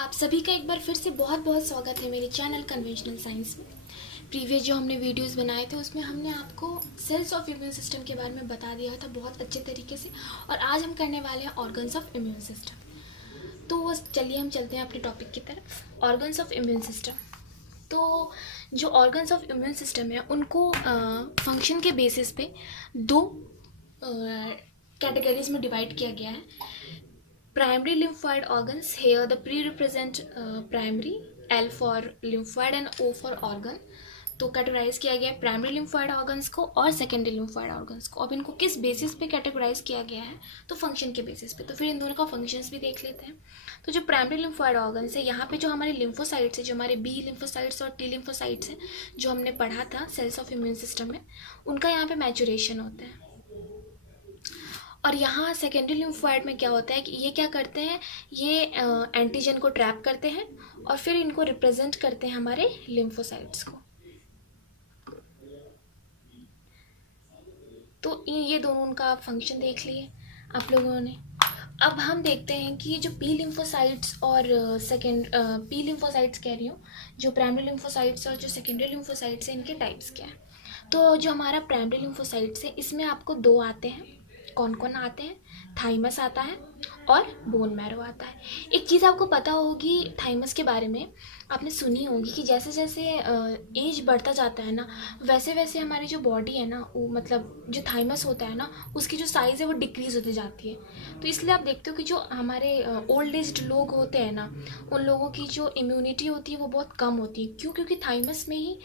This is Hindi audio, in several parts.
आप सभी का एक बार फिर से बहुत बहुत स्वागत है मेरे चैनल कन्वेंशनल साइंस में। प्रीवियस जो हमने वीडियोस बनाए थे उसमें हमने आपको सेल्स ऑफ इम्यून सिस्टम के बारे में बता दिया था बहुत अच्छे तरीके से। और आज हम करने वाले हैं ऑर्गन्स ऑफ इम्यून सिस्टम। तो चलिए हम चलते हैं अपने टॉपिक की तरफ, ऑर्गन्स ऑफ इम्यून सिस्टम। तो जो ऑर्गन्स ऑफ इम्यून सिस्टम है उनको फंक्शन के बेसिस पे दो कैटेगरीज में डिवाइड किया गया है। Primary lymphoid organs, here the pre represent primary, L for lymphoid and O for organ। तो कैटेगराइज किया गया है प्राइमरी लिम्फॉइड ऑर्गन्स को और सेकेंडरी लिम्फॉइड ऑर्गन्स को। अब इनको किस बेसिस पे कैटेगराइज किया गया है, तो फंक्शन के बेसिस पे। तो फिर इन दोनों का फंक्शंस भी देख लेते हैं। तो जो प्राइमरी लिम्फॉइड ऑर्गन्स है, यहाँ पे जो हमारे लिम्फोसाइट्स है, जो हमारे बी लिम्फोसाइट्स और टी लिम्फोसाइट्स है, जो हमने पढ़ा था सेल्स ऑफ इम्यून सिस्टम में, उनका यहाँ पे मैचुरेशन होता है। और यहाँ सेकेंडरी लिम्फोइड में क्या होता है कि ये क्या करते हैं, ये एंटीजन को ट्रैप करते हैं और फिर इनको रिप्रेजेंट करते हैं हमारे लिम्फोसाइट्स को। तो ये दोनों उनका फंक्शन देख लिए आप लोगों ने। अब हम देखते हैं कि जो पी लिम्फोसाइट्स और पी लिम्फोसाइट्स कह रही हूँ, जो प्राइमरी लिम्फोसाइट्स और जो सेकेंडरी लिम्फोसाइट्स हैं, इनके टाइप्स क्या हैं। तो जो हमारा प्राइमरी लिम्फोसाइट्स है, इसमें आपको दो आते हैं। कौन कौन आते हैं? थाइमस आता है और बोन मैरो आता है। एक चीज़ आपको पता होगी थाइमस के बारे में, आपने सुनी होगी कि जैसे जैसे एज बढ़ता जाता है ना, वैसे वैसे हमारी जो बॉडी है ना, वो मतलब जो थाइमस होता है ना, उसकी जो साइज़ है वो डिक्रीज़ होती जाती है। तो इसलिए आप देखते हो कि जो हमारे ओल्ड एज्ड लोग होते हैं ना, उन लोगों की जो इम्यूनिटी होती है वो बहुत कम होती है। क्यों? क्योंकि थाइमस में ही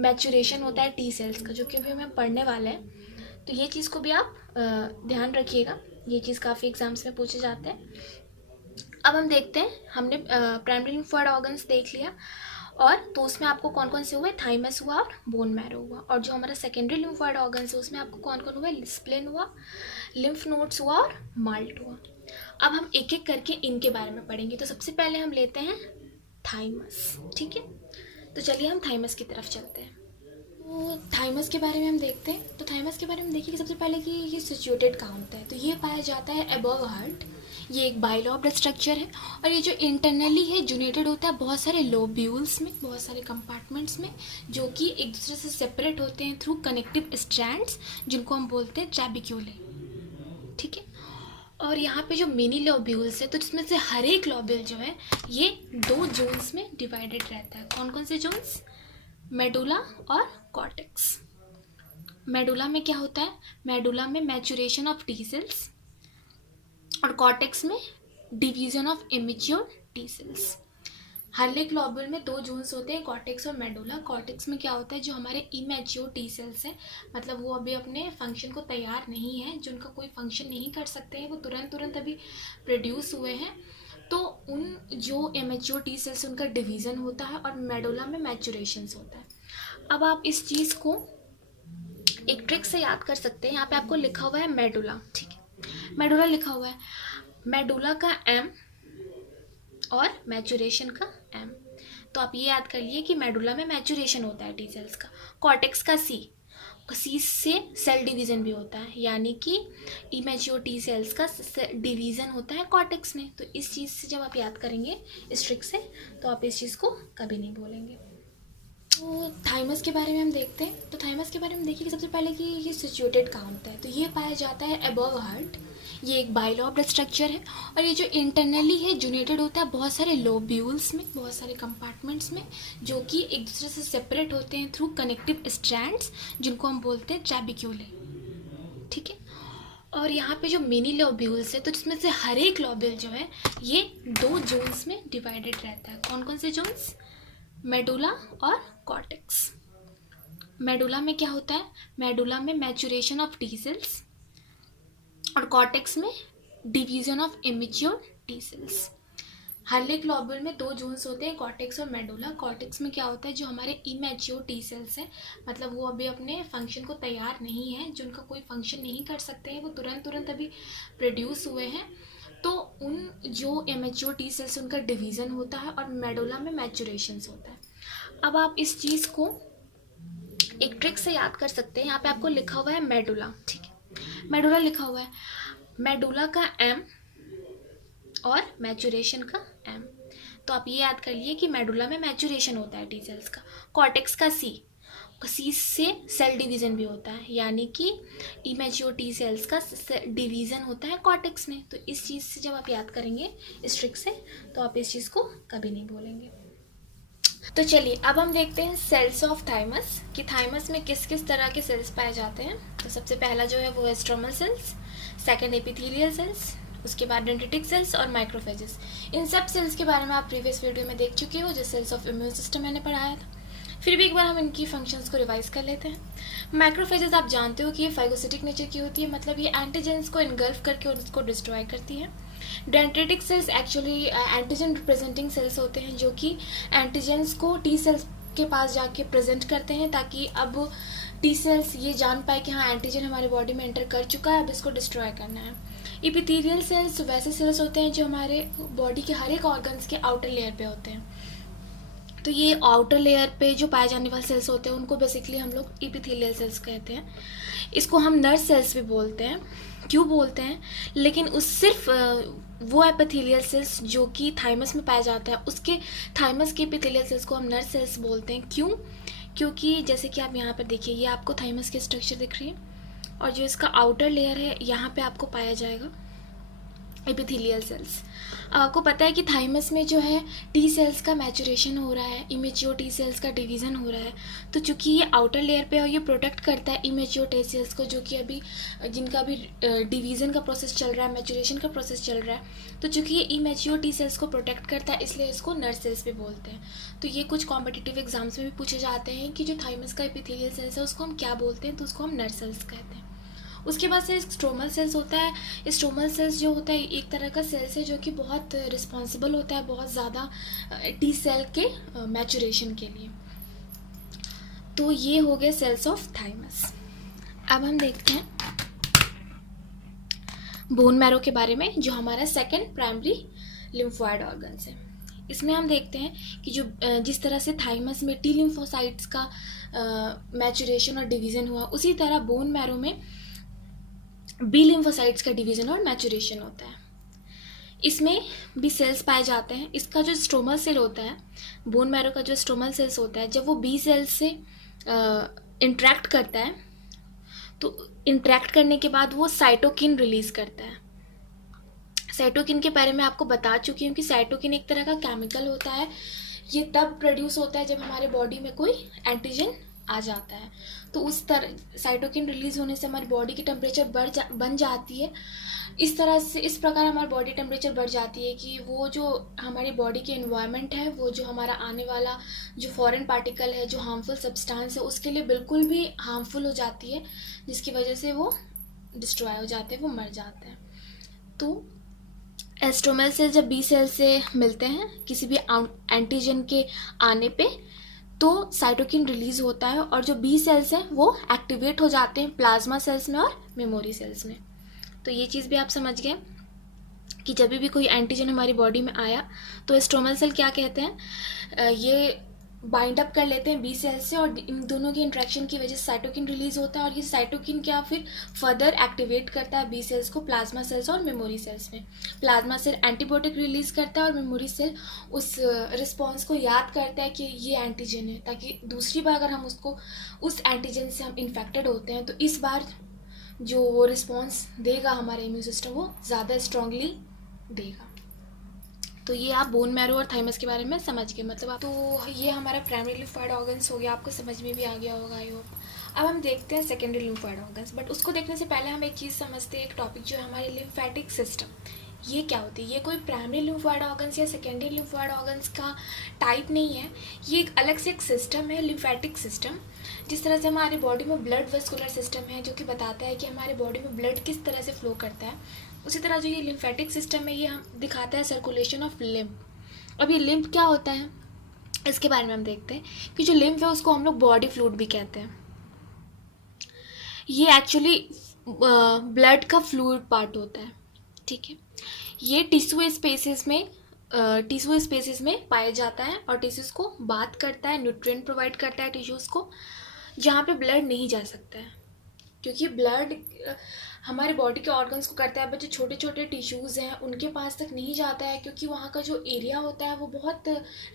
मैचुरेशन होता है टी सेल्स का, जो कि अभी हमें पढ़ने वाला है। तो ये चीज़ को भी आप ध्यान रखिएगा, ये चीज़ काफ़ी एग्जाम्स में पूछे जाते हैं। अब हम देखते हैं, हमने प्राइमरी लिम्फोइड ऑर्गन्स देख लिया, और तो उसमें आपको कौन कौन से हुए? थाइमस हुआ और बोन मैरो हुआ। और जो हमारा सेकेंडरी लिम्फोइड ऑर्गन्स है उसमें आपको कौन कौन हुआ? स्प्लेन हुआ, लिम्फ नोड्स हुआ और माल्ट हुआ। अब हम एक एक करके इनके बारे में पढ़ेंगे। तो सबसे पहले हम लेते हैं थाइमस, ठीक है। तो चलिए हम थाइमस की तरफ चलते हैं। तो थाइमस के बारे में हम देखते हैं। तो थाइमस के बारे में देखिए सबसे पहले कि ये सिचुएटेड कहाँ होता है। तो ये पाया जाता है अबव हार्ट। ये एक बाइलॉब्ड स्ट्रक्चर है, और ये जो इंटरनली है जुनेटेड होता है बहुत सारे लोब्यूल्स में, बहुत सारे कंपार्टमेंट्स में, जो कि एक दूसरे से सेपरेट होते हैं थ्रू कनेक्टिव स्ट्रैंड्स, जिनको हम बोलते हैं ट्रैबिक्यूले, ठीक है। और यहाँ पे जो मिनी लोब्यूल्स है, तो जिसमें से हर एक लोब्यूल जो है ये दो जोन्स में डिवाइडेड रहता है। कौन कौन से जोन्स? मेडुला और कॉर्टेक्स। मेडुला में क्या होता है? मेडुला में मैचुरेशन ऑफ टी सेल्स, और कॉर्टेक्स में division of immature T cells. हर एक लोब्यूल में दो जोन्स होते हैं, कॉर्टेक्स और मेडुला। कॉर्टेक्स में क्या होता है, जो हमारे इमेच्योर टी सेल्स हैं, मतलब वो अभी अपने फंक्शन को तैयार नहीं है, जो उनका कोई फंक्शन नहीं कर सकते हैं, वो तुरंत अभी प्रोड्यूस हुए हैं, तो उन जो इमेच्योर टी सेल्स उनका डिवीज़न होता है, और मेडुला में मैचुरेशंस होता है। अब आप इस चीज़ को एक ट्रिक से याद कर सकते हैं। यहाँ पे आपको लिखा हुआ है मेडुला, ठीक है, मेडुला लिखा हुआ है। मेडुला का एम और मैचुरेशन का एम। तो आप ये याद कर लिए कि मेडुला में मैचुरेशन होता है टी सेल्स का। कॉर्टेक्स का सी से सेल डिवीज़न भी होता है, यानी कि इमेच्योर टी सेल्स का डिवीज़न होता है कॉर्टेक्स में। तो इस चीज़ से जब आप याद करेंगे इस ट्रिक से, तो आप इस चीज़ को कभी नहीं भूलेंगे। तो थाइमस के बारे में हम देखते हैं। तो थाइमस के बारे में देखिए सबसे पहले कि ये सिचुएटेड कहाँ होता है। तो ये पाया जाता है अबव हार्ट। ये एक बाइलॉब्ड स्ट्रक्चर है, और ये जो इंटरनली है जुनेटेड होता है बहुत सारे लोब्यूल्स में, बहुत सारे कंपार्टमेंट्स में, जो कि एक दूसरे से सेपरेट होते हैं थ्रू कनेक्टिव स्ट्रैंड्स, जिनको हम बोलते हैं ट्रैबिक्यूले, ठीक है। और यहाँ पे जो मिनी लोब्यूल्स है, तो जिसमें से हर एक लोब्यूल जो है ये दो जोन्स में डिवाइडेड रहता है। कौन कौन से जोन्स? मेडुला और कॉर्टेक्स। मेडुला में क्या होता है? मेडुला में मैचुरेशन ऑफ टी सेल्स, और कॉर्टेक्स में division of immature T cells. हर एक लोब्यूल में दो जोन्स होते हैं, कॉर्टेक्स और मेडुला। कॉर्टेक्स में क्या होता है, जो हमारे इमेच्योर टी सेल्स हैं, मतलब वो अभी अपने फंक्शन को तैयार नहीं है, जो उनका कोई फंक्शन नहीं कर सकते हैं, वो तुरंत अभी प्रोड्यूस हुए हैं, तो उन जो इमेच्योर टी सेल्स उनका डिवीज़न होता है, और मेडुला में मैचुरेशंस होता है। अब आप इस चीज़ को एक ट्रिक से याद कर सकते हैं। यहाँ पे आपको लिखा हुआ है मेडुला, ठीक है, मेडुला लिखा हुआ है। मेडुला का एम और मैचुरेशन का एम। तो आप ये याद कर लिए कि मेडुला में मैचुरेशन होता है टी सेल्स का। कॉर्टेक्स का सी से सेल डिवीज़न भी होता है, यानी कि इमेच्योर टी सेल्स का डिवीज़न होता है कॉर्टेक्स में। तो इस चीज़ से जब आप याद करेंगे इस ट्रिक से, तो आप इस चीज़ को कभी नहीं भूलेंगे। तो चलिए अब हम देखते हैं सेल्स ऑफ थाइमस, कि थाइमस में किस किस तरह के सेल्स पाए जाते हैं। तो सबसे पहला जो है वो है stromal cells, second epithelial cells, उसके बाद डेंड्रिटिक सेल्स और माइक्रोफेजेस। इन सब सेल्स के बारे में आप प्रीवियस वीडियो में देख चुके हो, जो सेल्स ऑफ इम्यून सिस्टम मैंने पढ़ाया था। फिर भी एक बार हम इनकी फंक्शंस को रिवाइज कर लेते हैं। माइक्रोफेजेस आप जानते हो कि ये फाइगोसिटिक नेचर की होती है, मतलब ये एंटीजेंस को इनगल्फ करके उसको डिस्ट्रॉय करती है। Dendritic cells actually antigen representing cells होते हैं, जो कि एंटीजेंस को टी सेल्स के पास जाके प्रेजेंट करते हैं, ताकि अब टी सेल्स ये जान पाए कि हाँ एंटीजन हमारे बॉडी में एंटर कर चुका है, अब इसको डिस्ट्रॉय करना है। इपिथेलियल सेल्स वैसे सेल्स होते हैं जो हमारे बॉडी के हर एक ऑर्गन्स के आउटर लेयर पे होते हैं। तो ये आउटर लेयर पे जो पाए जाने वाले सेल्स होते हैं उनको बेसिकली हम लोग इपिथेलियल सेल्स कहते हैं। इसको हम नर्व सेल्स भी बोलते हैं। क्यों बोलते हैं? लेकिन उस सिर्फ वो एपिथेलियल सेल्स जो कि थाइमस में पाया जाता है, उसके थाइमस के एपिथेलियल सेल्स को हम नर्व सेल्स बोलते हैं। क्यों? क्योंकि जैसे कि आप यहाँ पर देखिए, ये आपको थाइमस की स्ट्रक्चर दिख रही है, और जो इसका आउटर लेयर है यहाँ पे आपको पाया जाएगा एपिथेलियल सेल्स। आपको पता है कि थाइमस में जो है टी सेल्स का मैचुरेशन हो रहा है, इमेच्योर टी सेल्स का डिवीज़न हो रहा है। तो चूंकि ये आउटर लेयर पे और ये प्रोटेक्ट करता है इमेच्योर टी सेल्स को, जो कि अभी जिनका भी डिवीज़न का प्रोसेस चल रहा है, मैचुरेशन का प्रोसेस चल रहा है। तो चूंकि ये इमेच्योर टी सेल्स को प्रोटेक्ट करता है, इसलिए इसको नर्व सेल्स भी बोलते हैं। तो ये कुछ कॉम्पिटिटिव एग्जाम्स में भी पूछे जाते हैं कि जो थाइमस का एपिथेलियल सेल्स है उसको हम क्या बोलते हैं, तो उसको हम नर्व सेल्स कहते हैं। उसके बाद से स्ट्रोमल सेल्स होता है। स्ट्रोमल सेल्स जो होता है एक तरह का सेल्स है जो कि बहुत रिस्पॉन्सिबल होता है बहुत ज़्यादा टी सेल के मैचुरेशन के लिए। तो ये हो गए सेल्स ऑफ थाइमस। अब हम देखते हैं बोन मैरो के बारे में, जो हमारा सेकेंड प्राइमरी लिम्फोइड ऑर्गन्स है। इसमें हम देखते हैं कि जो जिस तरह से थाइमस में टी लिम्फोसाइट्स का मैचुरेशन और डिवीज़न हुआ, उसी तरह बोन मैरो में बी लिम्फोसाइट्स का डिवीज़न और मैचुरेशन होता है। इसमें भी सेल्स पाए जाते हैं। इसका जो स्ट्रोमल सेल होता है, बोन मैरो का जो स्ट्रोमल सेल्स होता है, जब वो बी सेल्स से इंटरेक्ट करता है, तो इंटरेक्ट करने के बाद वो साइटोकिन रिलीज़ करता है। साइटोकिन के बारे में आपको बता चुकी हूँ कि साइटोकिन एक तरह का केमिकल होता है। ये तब प्रोड्यूस होता है जब हमारे बॉडी में कोई एंटीजन आ जाता है। तो उस तरह साइटोकिन रिलीज होने से हमारी बॉडी की टेम्परेचर बन जाती है। इस तरह से इस प्रकार हमारी बॉडी टेम्परेचर बढ़ जाती है कि वो जो हमारी बॉडी के एनवायरनमेंट है, वो जो हमारा आने वाला जो फॉरेन पार्टिकल है, जो हार्मफुल सब्सटेंस है, उसके लिए बिल्कुल भी हार्मफुल हो जाती है, जिसकी वजह से वो डिस्ट्रॉय हो जाते हैं, वो मर जाते हैं। तो स्ट्रोमल सेल जब बी सेल से मिलते हैं किसी भी एंटीजन के आने पे, तो साइटोकिन रिलीज होता है और जो बी सेल्स हैं वो एक्टिवेट हो जाते हैं प्लाज्मा सेल्स में और मेमोरी सेल्स में। तो ये चीज़ भी आप समझ गए कि जब भी कोई एंटीजन हमारी बॉडी में आया तो स्ट्रोमल सेल क्या कहते हैं, ये बाइंड अप कर लेते हैं बी सेल्स से, और इन दोनों की इंट्रैक्शन की वजह से साइटोकिन रिलीज होता है, और ये साइटोकिन क्या फिर फर्दर एक्टिवेट करता है बी सेल्स को प्लाज्मा सेल्स और मेमोरी सेल्स में। प्लाज्मा सेल एंटीबायोटिक रिलीज करता है और मेमोरी सेल उस रिस्पॉन्स को याद करता है कि ये एंटीजन है, ताकि दूसरी बार अगर हम उसको उस एंटीजन से हम इन्फेक्टेड होते हैं तो इस बार जो वो रिस्पॉन्स देगा हमारा इम्यून सिस्टम, वो ज़्यादा स्ट्रांगली देगा। तो ये आप बोन मैरो और थाइमस के बारे में समझ गए, मतलब आप। तो ये हमारा प्राइमरी लिम्फोइड ऑर्गन्स हो गया, आपको समझ में भी आ गया होगा आई होप। अब हम देखते हैं सेकेंडरी लिम्फोइड ऑर्गन्स, बट उसको देखने से पहले हम एक चीज़ समझते हैं, एक टॉपिक जो है हमारे लिम्फेटिक सिस्टम। ये क्या होती है? ये कोई प्राइमरी लिम्फोइड ऑर्गन्स या सेकेंडरी लिम्फोइड ऑर्गन्स का टाइप नहीं है, ये एक अलग से एक सिस्टम है, लिम्फेटिक सिस्टम। जिस तरह से हमारी बॉडी में ब्लड वेस्कुलर सिस्टम है जो कि बताता है कि हमारे बॉडी में ब्लड किस तरह से फ्लो करता है, उसी तरह जो ये लिम्फेटिक सिस्टम है ये हम दिखाता है सर्कुलेशन ऑफ लिम्फ। अब ये लिम्फ क्या होता है इसके बारे में हम देखते हैं कि जो लिम्फ है उसको हम लोग बॉडी फ्लूइड भी कहते हैं। ये एक्चुअली ब्लड का फ्लूइड पार्ट होता है, ठीक है। ये टिश्यू स्पेसेस में पाया जाता है और टिश्यूज़ को बात करता है, न्यूट्रिएंट प्रोवाइड करता है टिश्यूज़ को, जहाँ पे ब्लड नहीं जा सकता है। क्योंकि ब्लड हमारे बॉडी के ऑर्गन्स को करता है, बट जो छोटे छोटे टिश्यूज़ हैं उनके पास तक नहीं जाता है, क्योंकि वहाँ का जो एरिया होता है वो बहुत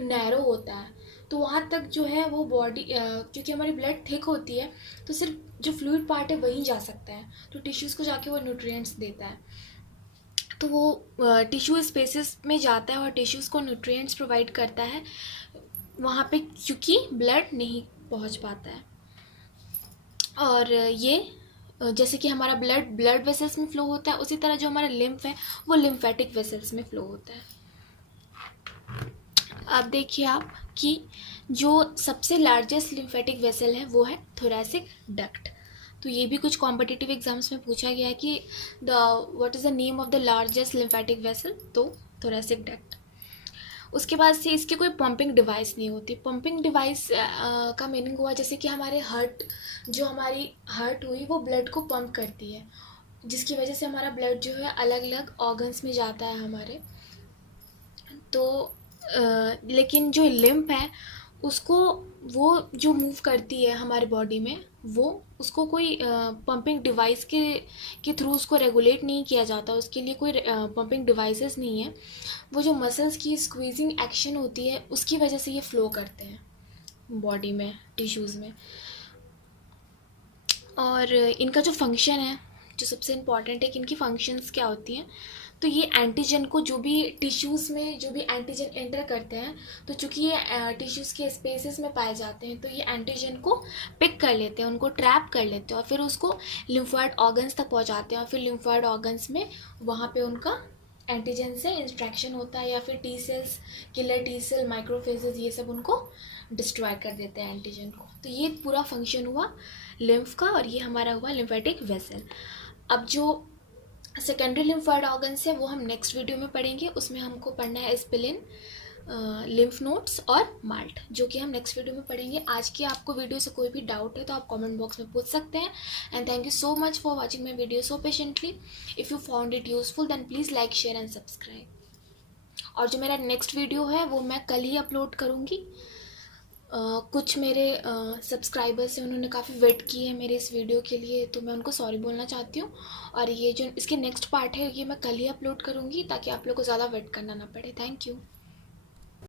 नैरो होता है। तो वहाँ तक जो है वो बॉडी, क्योंकि हमारी ब्लड थिक होती है, तो सिर्फ जो फ्लूइड पार्ट है वहीं जा सकता है, तो टिश्यूज़ को जाके वो न्यूट्रिएंट्स देता है। तो वो टिश्यू स्पेसेस में जाता है और टिश्यूज़ को न्यूट्रिएंट्स प्रोवाइड करता है वहाँ पे, क्योंकि ब्लड नहीं पहुँच पाता है। और ये जैसे कि हमारा ब्लड ब्लड वेसल्स में फ़्लो होता है, उसी तरह जो हमारा लिम्फ है वो लिम्फेटिक वेसल्स में फ़्लो होता है। अब देखिए आप कि जो सबसे लार्जेस्ट लिम्फेटिक वेसल है वो है थोरैसिक डक्ट। तो ये भी कुछ कॉम्पिटिटिव एग्जाम्स में पूछा गया है कि what is the name of the largest lymphatic vessel, तो थोरैसिक डक्ट। उसके बाद से इसकी कोई पंपिंग डिवाइस नहीं होती। पंपिंग डिवाइस का मीनिंग हुआ जैसे कि हमारे हार्ट, जो हमारी हार्ट हुई वो ब्लड को पंप करती है, जिसकी वजह से हमारा ब्लड जो है अलग अलग ऑर्गन्स में जाता है हमारे। तो लेकिन जो लिम्फ है उसको, वो जो मूव करती है हमारे बॉडी में, वो उसको कोई पंपिंग डिवाइस के थ्रू उसको रेगुलेट नहीं किया जाता, उसके लिए कोई पंपिंग डिवाइसेस नहीं है। वो जो मसल्स की स्क्वीजिंग एक्शन होती है उसकी वजह से ये फ़्लो करते हैं बॉडी में, टिश्यूज़ में। और इनका जो फंक्शन है, जो सबसे इम्पॉर्टेंट है कि इनकी फंक्शंस क्या होती हैं, तो ये एंटीजन को, जो भी टिश्यूज़ में जो भी एंटीजन एंटर करते हैं, तो चूँकि ये टिश्यूज़ के स्पेसेस में पाए जाते हैं, तो ये एंटीजन को पिक कर लेते हैं, उनको ट्रैप कर लेते हैं और फिर उसको लिम्फोइड ऑर्गन्स तक पहुंचाते हैं, और फिर लिम्फोइड ऑर्गन्स में वहाँ पे उनका एंटीजन से इंस्ट्रैक्शन होता है, या फिर T cells, killer T cell, microphages, ये सब उनको डिस्ट्रॉय कर देते हैं एंटीजन को। तो ये पूरा फंक्शन हुआ लिम्फ का, और ये हमारा हुआ लिम्फेटिक वेसल। अब जो सेकेंडरी लिम्फोइड ऑर्गन्स है वो हम नेक्स्ट वीडियो में पढ़ेंगे, उसमें हमको पढ़ना है स्प्लीन, लिम्फ नोड्स और माल्ट, जो कि हम नेक्स्ट वीडियो में पढ़ेंगे। आज की आपको वीडियो से कोई भी डाउट है तो आप कमेंट बॉक्स में पूछ सकते हैं। And thank you so much for watching my video so patiently. If you found it useful then please like, share and subscribe. और जो मेरा नेक्स्ट वीडियो है वो मैं कल ही अपलोड करूँगी। कुछ मेरे सब्सक्राइबर्स हैं, उन्होंने काफ़ी वेट की है मेरे इस वीडियो के लिए, तो मैं उनको सॉरी बोलना चाहती हूँ। और ये जो इसके नेक्स्ट पार्ट है ये मैं कल ही अपलोड करूँगी, ताकि आप लोग को ज़्यादा वेट करना ना पड़े। Thank you.